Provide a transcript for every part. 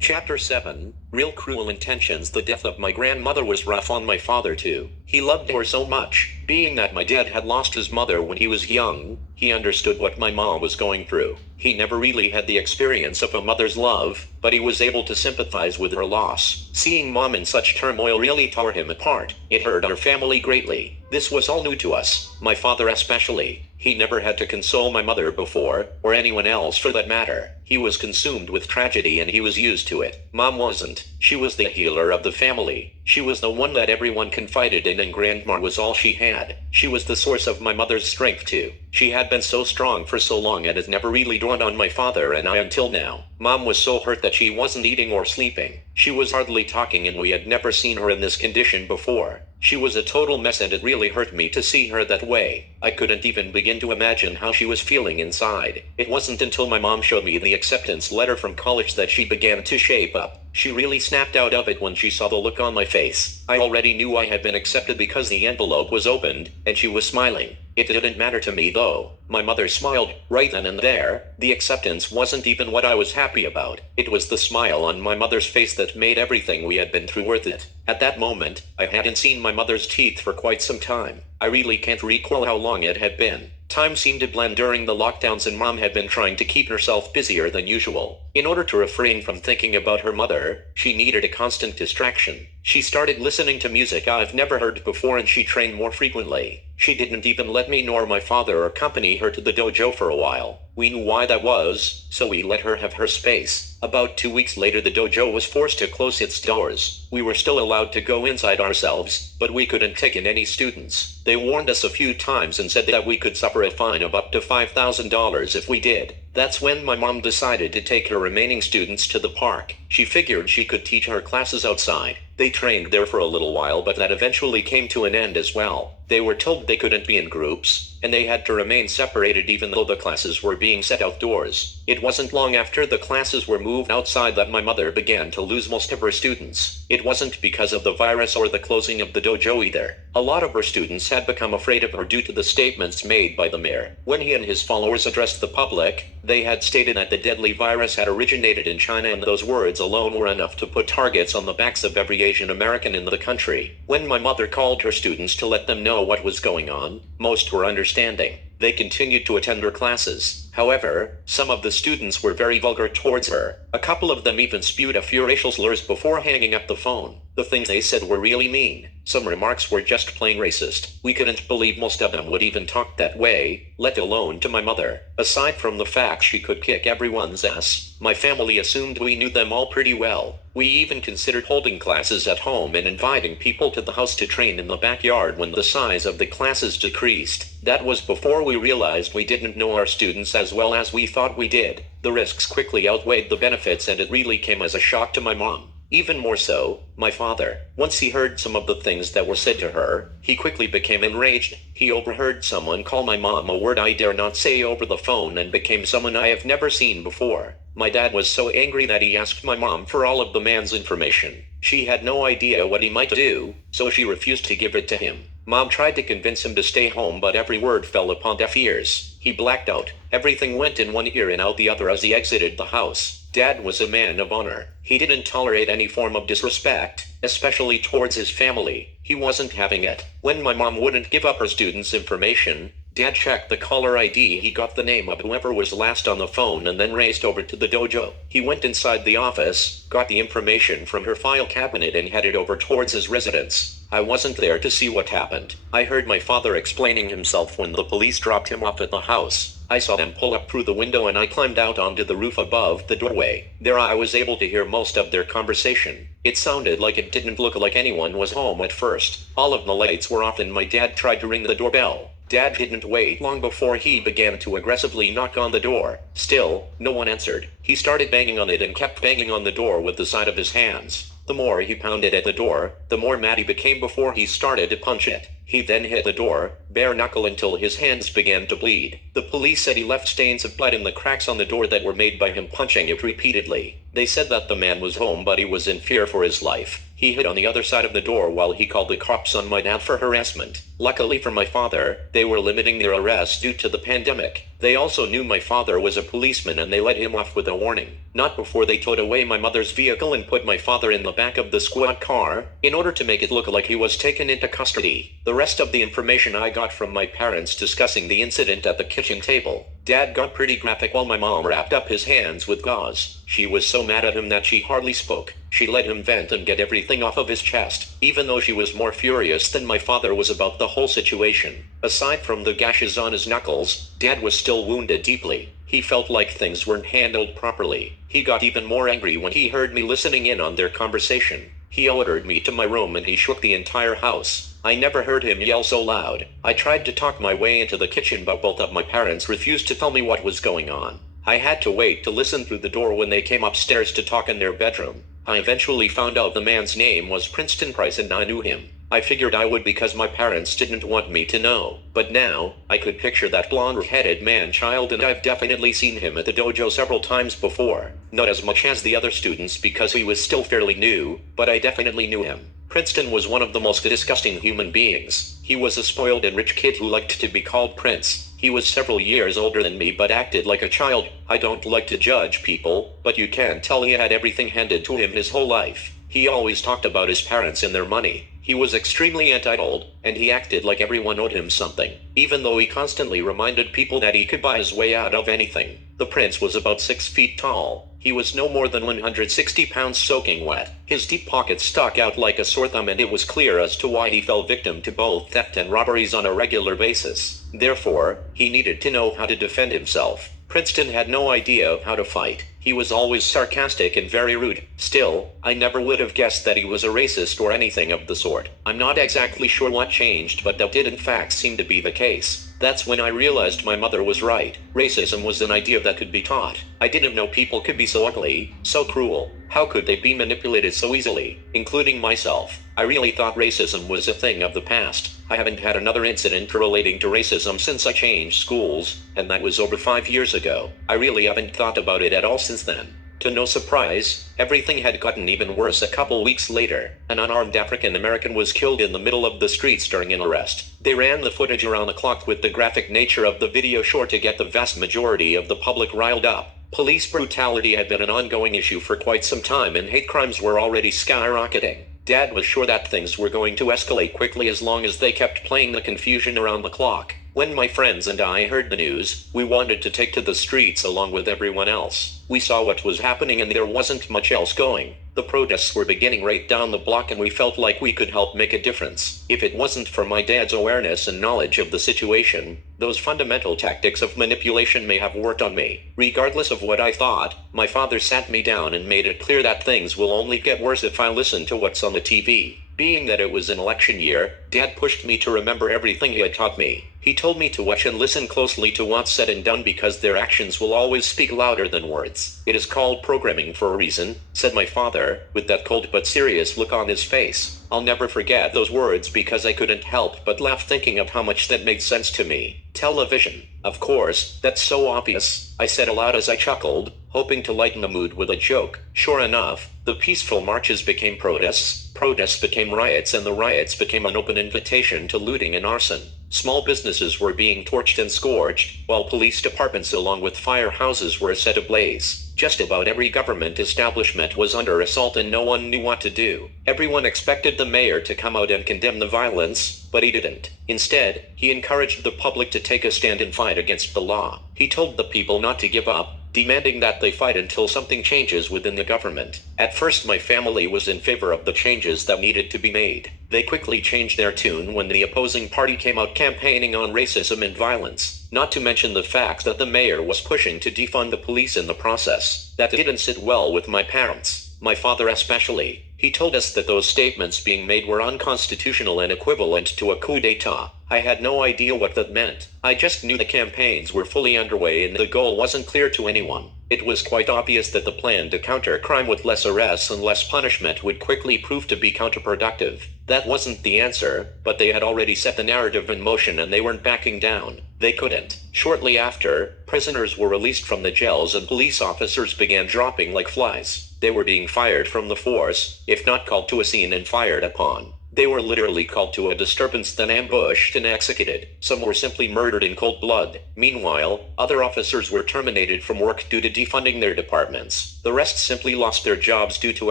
Chapter 7, Real Cruel Intentions. The death of my grandmother was rough on my father too. He loved her so much. Being that my dad had lost his mother when he was young, he understood what my mom was going through. He never really had the experience of a mother's love, but he was able to sympathize with her loss. Seeing mom in such turmoil really tore him apart. It hurt our family greatly. This was all new to us, my father especially. He never had to console my mother before, or anyone else for that matter. He was consumed with tragedy and he was used to it. Mom wasn't. She was the healer of the family. She was the one that everyone confided in, and grandma was all she had. She was the source of my mother's strength too. She had been so strong for so long and it never really dawned on my father and I until now. Mom was so hurt that she wasn't eating or sleeping. She was hardly talking and we had never seen her in this condition before. She was a total mess and it really hurt me to see her that way. I couldn't even begin to imagine how she was feeling inside. It wasn't until my mom showed me the acceptance letter from college that she began to shape up. She really snapped out of it when she saw the look on my face. I already knew I had been accepted because the envelope was opened, and she was smiling. It didn't matter to me though. My mother smiled right then and there. The acceptance wasn't even what I was happy about. It was the smile on my mother's face that made everything we had been through worth it. At that moment, I hadn't seen my mother's teeth for quite some time. I really can't recall how long it had been. Time seemed to blend during the lockdowns and mom had been trying to keep herself busier than usual. In order to refrain from thinking about her mother, she needed a constant distraction. She started listening to music I've never heard before and she trained more frequently. She didn't even let me nor my father accompany her to the dojo for a while. We knew why that was, so we let her have her space. About 2 weeks later the dojo was forced to close its doors. We were still allowed to go inside ourselves, but we couldn't take in any students. They warned us a few times and said that we could suffer a fine of up to $5,000 if we did. That's when my mom decided to take her remaining students to the park. She figured she could teach her classes outside. They trained there for a little while, but that eventually came to an end as well. They were told they couldn't be in groups, and they had to remain separated even though the classes were being set outdoors. It wasn't long after the classes were moved outside that my mother began to lose most of her students. It wasn't because of the virus or the closing of the dojo either. A lot of her students had become afraid of her due to the statements made by the mayor. When he and his followers addressed the public, they had stated that the deadly virus had originated in China, and those words alone were enough to put targets on the backs of every Asian American in the country. When my mother called her students to let them know what was going on, most were understanding. They continued to attend her classes. However, some of the students were very vulgar towards her. A couple of them even spewed a few racial slurs before hanging up the phone. The things they said were really mean. Some remarks were just plain racist. We couldn't believe most of them would even talk that way, let alone to my mother. Aside from the fact she could kick everyone's ass, my family assumed we knew them all pretty well. We even considered holding classes at home and inviting people to the house to train in the backyard when the size of the classes decreased. That was before we realized we didn't know our students as well as we thought we did. The risks quickly outweighed the benefits and it really came as a shock to my mom. Even more so, my father. Once he heard some of the things that were said to her, he quickly became enraged. He overheard someone call my mom a word I dare not say over the phone and became someone I have never seen before. My dad was so angry that he asked my mom for all of the man's information. She had no idea what he might do, so she refused to give it to him. Mom tried to convince him to stay home, but every word fell upon deaf ears. He blacked out. Everything went in one ear and out the other as he exited the house. Dad was a man of honor. He didn't tolerate any form of disrespect, especially towards his family. He wasn't having it. When my mom wouldn't give up her students' information, Dad checked the caller ID. He got the name of whoever was last on the phone and then raced over to the dojo. He went inside the office, got the information from her file cabinet and headed over towards his residence. I wasn't there to see what happened. I heard my father explaining himself when the police dropped him off at the house. I saw them pull up through the window and I climbed out onto the roof above the doorway. There I was able to hear most of their conversation. It sounded like it didn't look like anyone was home at first. All of the lights were off and my dad tried to ring the doorbell. Dad didn't wait long before he began to aggressively knock on the door. Still, no one answered. He started banging on it and kept banging on the door with the side of his hands. The more he pounded at the door, the more mad he became before he started to punch it. He then hit the door, bare knuckle until his hands began to bleed. The police said he left stains of blood in the cracks on the door that were made by him punching it repeatedly. They said that the man was home but he was in fear for his life. He hid on the other side of the door while he called the cops on my dad for harassment. Luckily for my father, they were limiting their arrests due to the pandemic. They also knew my father was a policeman and they let him off with a warning. Not before they towed away my mother's vehicle and put my father in the back of the squad car, in order to make it look like he was taken into custody. The rest of the information I got from my parents discussing the incident at the kitchen table. Dad got pretty graphic while my mom wrapped up his hands with gauze. She was so mad at him that she hardly spoke. She let him vent and get everything off of his chest, even though she was more furious than my father was about the whole situation. Aside from the gashes on his knuckles, Dad was still wounded deeply. He felt like things weren't handled properly. He got even more angry when he heard me listening in on their conversation. He ordered me to my room and he shook the entire house. I never heard him yell so loud. I tried to talk my way into the kitchen but both of my parents refused to tell me what was going on. I had to wait to listen through the door when they came upstairs to talk in their bedroom. I eventually found out the man's name was Princeton Price and I knew him. I figured I would because my parents didn't want me to know. But now, I could picture that blonde-headed man-child and I've definitely seen him at the dojo several times before. Not as much as the other students because he was still fairly new, but I definitely knew him. Princeton was one of the most disgusting human beings. He was a spoiled and rich kid who liked to be called Prince. He was several years older than me but acted like a child. I don't like to judge people, but you can tell he had everything handed to him his whole life. He always talked about his parents and their money. He was extremely entitled, and he acted like everyone owed him something, even though he constantly reminded people that he could buy his way out of anything. The prince was about 6 feet tall. He was no more than 160 pounds soaking wet. His deep pockets stuck out like a sore thumb and it was clear as to why he fell victim to both theft and robberies on a regular basis. Therefore, he needed to know how to defend himself. Princeton had no idea how to fight. He was always sarcastic and very rude. Still, I never would have guessed that he was a racist or anything of the sort. I'm not exactly sure what changed, but that did in fact seem to be the case. That's when I realized my mother was right. Racism was an idea that could be taught. I didn't know people could be so ugly, so cruel. How could they be manipulated so easily, including myself? I really thought racism was a thing of the past. I haven't had another incident relating to racism since I changed schools, and that was over 5 years ago. I really haven't thought about it at all since then. To no surprise, everything had gotten even worse a couple weeks later. An unarmed African American was killed in the middle of the streets during an arrest. They ran the footage around the clock with the graphic nature of the video sure to get the vast majority of the public riled up. Police brutality had been an ongoing issue for quite some time and hate crimes were already skyrocketing. Dad was sure that things were going to escalate quickly as long as they kept playing the confusion around the clock. When my friends and I heard the news, we wanted to take to the streets along with everyone else. We saw what was happening and there wasn't much else going. The protests were beginning right down the block and we felt like we could help make a difference. If it wasn't for my dad's awareness and knowledge of the situation, those fundamental tactics of manipulation may have worked on me. Regardless of what I thought, my father sat me down and made it clear that things will only get worse if I listen to what's on the TV. Being that it was an election year, Dad pushed me to remember everything he had taught me. He told me to watch and listen closely to what's said and done because their actions will always speak louder than words. It is called programming for a reason, said my father, with that cold but serious look on his face. I'll never forget those words because I couldn't help but laugh thinking of how much that made sense to me. Television. Of course, that's so obvious, I said aloud as I chuckled, hoping to lighten the mood with a joke. Sure enough, the peaceful marches became protests, protests became riots, and the riots became an open invitation to looting and arson. Small businesses were being torched and scorched, while police departments along with firehouses were set ablaze. Just about every government establishment was under assault and no one knew what to do. Everyone expected the mayor to come out and condemn the violence, but he didn't. Instead, he encouraged the public to take a stand and fight against the law. He told the people not to give up, demanding that they fight until something changes within the government. At first my family was in favor of the changes that needed to be made. They quickly changed their tune when the opposing party came out campaigning on racism and violence, not to mention the fact that the mayor was pushing to defund the police in the process. That didn't sit well with my parents, my father especially. He told us that those statements being made were unconstitutional and equivalent to a coup d'etat. I had no idea what that meant. I just knew the campaigns were fully underway and the goal wasn't clear to anyone. It was quite obvious that the plan to counter crime with less arrests and less punishment would quickly prove to be counterproductive. That wasn't the answer, but they had already set the narrative in motion and they weren't backing down. They couldn't. Shortly after, prisoners were released from the jails and police officers began dropping like flies. They were being fired from the force, if not called to a scene and fired upon. They were literally called to a disturbance, then ambushed and executed. Some were simply murdered in cold blood. Meanwhile, other officers were terminated from work due to defunding their departments. The rest simply lost their jobs due to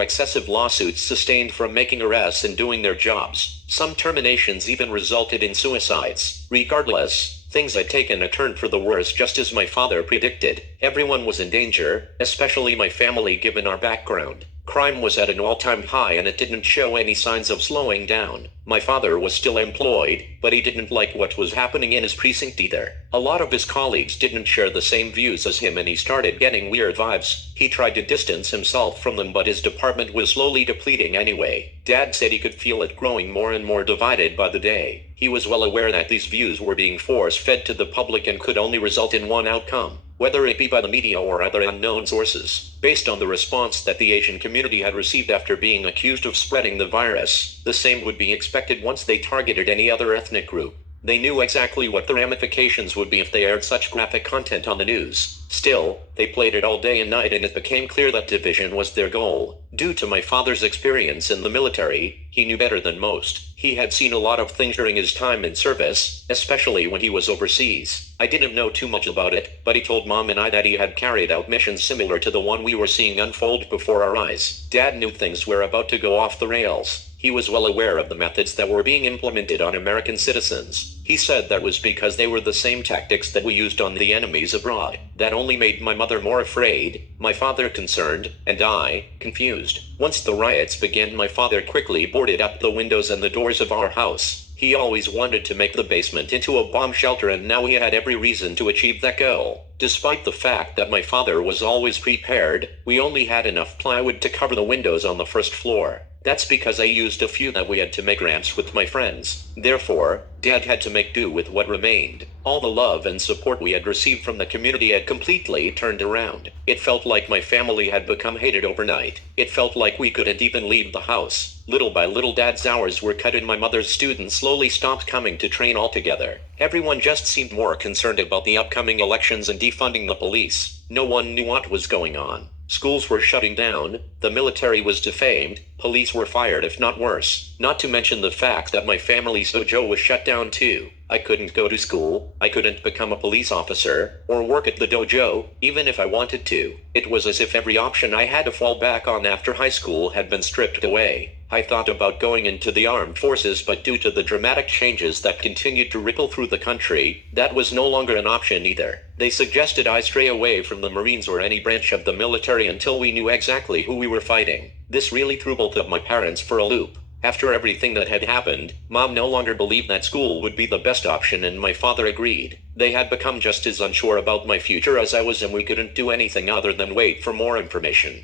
excessive lawsuits sustained from making arrests and doing their jobs. Some terminations even resulted in suicides. Regardless, things had taken a turn for the worse, just as my father predicted. Everyone was in danger, especially my family given our background. Crime was at an all-time high and it didn't show any signs of slowing down. My father was still employed, but he didn't like what was happening in his precinct either. A lot of his colleagues didn't share the same views as him and he started getting weird vibes. He tried to distance himself from them, but his department was slowly depleting anyway. Dad said he could feel it growing more and more divided by the day. He was well aware that these views were being force-fed to the public and could only result in one outcome, whether it be by the media or other unknown sources. Based on the response that the Asian community had received after being accused of spreading the virus, the same would be expected once they targeted any other ethnic group. They knew exactly what the ramifications would be if they aired such graphic content on the news. Still, they played it all day and night and it became clear that division was their goal. Due to my father's experience in the military, he knew better than most. He had seen a lot of things during his time in service, especially when he was overseas. I didn't know too much about it, but he told Mom and I that he had carried out missions similar to the one we were seeing unfold before our eyes. Dad knew things were about to go off the rails. He was well aware of the methods that were being implemented on American citizens. He said that was because they were the same tactics that we used on the enemies abroad. That only made my mother more afraid, my father concerned, and I confused. Once the riots began, my father quickly boarded up the windows and the doors of our house. He always wanted to make the basement into a bomb shelter, and now he had every reason to achieve that goal. Despite the fact that my father was always prepared, we only had enough plywood to cover the windows on the first floor. That's because I used a few that we had to make ramps with my friends. Therefore, Dad had to make do with what remained. All the love and support we had received from the community had completely turned around. It felt like my family had become hated overnight. It felt like we couldn't even leave the house. Little by little, Dad's hours were cut and my mother's students slowly stopped coming to train altogether. Everyone just seemed more concerned about the upcoming elections and defunding the police. No one knew what was going on. Schools were shutting down, the military was defamed, police were fired if not worse. Not to mention the fact that my family's dojo was shut down too. I couldn't go to school, I couldn't become a police officer, or work at the dojo, even if I wanted to. It was as if every option I had to fall back on after high school had been stripped away. I thought about going into the armed forces, but due to the dramatic changes that continued to ripple through the country, that was no longer an option either. They suggested I stray away from the Marines or any branch of the military until we knew exactly who we were fighting. This really threw both of my parents for a loop. After everything that had happened, Mom no longer believed that school would be the best option and my father agreed. They had become just as unsure about my future as I was, and we couldn't do anything other than wait for more information.